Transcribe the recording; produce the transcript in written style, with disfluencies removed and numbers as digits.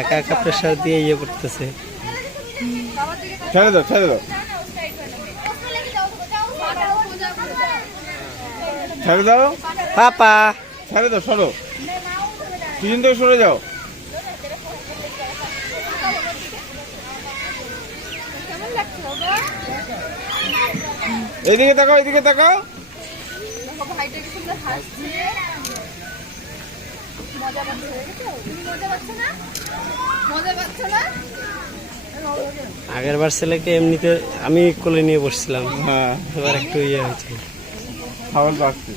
একা একা প্রেশার দিয়ে ইয়ে করতেছে। ছেড়ে দাও ছেড়ে দাও ছেড়ে দাও পাপা ছেড়ে দাও, সরো, পিছন থেকে সরে যাও। এইদিকে তাকাও, এইদিকে তাকাও। আগের বার ছেলেকে এমনিতে আমি কোলে নিয়ে বসছিলাম, হ্যাঁ, এবার একটু ইয়ে হয়েছে। খাবার পাচ্ছি।